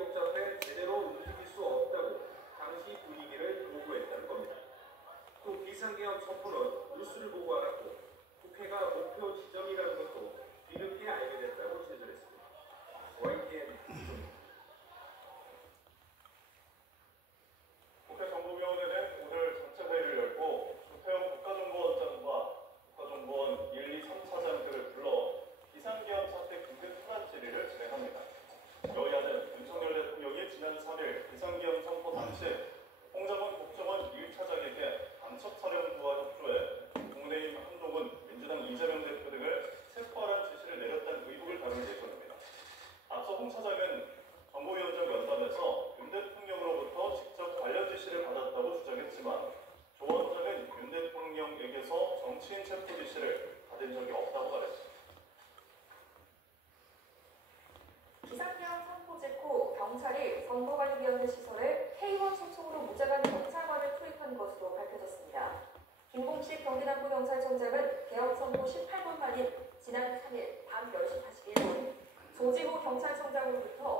복잡해 제대로 움직일 수 없다고 당시 분위기를 보고했다는 겁니다. 또 비상계엄 첩보는 뉴스를 보고 알았고 국회가 목표 지점이라는 것도 뒤늦게 알게 됐다고 제설했습니다. YTN 김종입니다. 국회 정보위원회는 오늘 전체 회의를 열고 조태용 국가정보원장과 국가정보원 1, 2, 3차장 등을 불러 비상계엄 사태 긴급 현안 질의를 진행합니다. 여야는 윤석열 대통령이 지난 3일 비상계엄 선포 당시 홍정원 국정원 1차장에게 간첩사령부와 협조해 국민의힘 한동훈, 민주당 이재명 대표 등을 체포하라는 지시를 내렸다는 의혹을 다룰 예정입니다. 앞서 홍 차장은 정보위원장 면담에서 윤 대통령으로부터 직접 관련 지시를 받았다고 주장했지만 조 원장은 윤 대통령에게서 정치인 체포 지시를 받은 적이 없다고 말했습니다. 비상계엄 선포 직후 경찰이 선거관리위원회 시설에 K1 소속으로 무장한 경찰관을 투입한 것으로 밝혀졌습니다. 김봉식 경기남부경찰청장은 계엄 선포 18분 만인 지난 3일 밤 10시 41분 조지호 경찰청장으로부터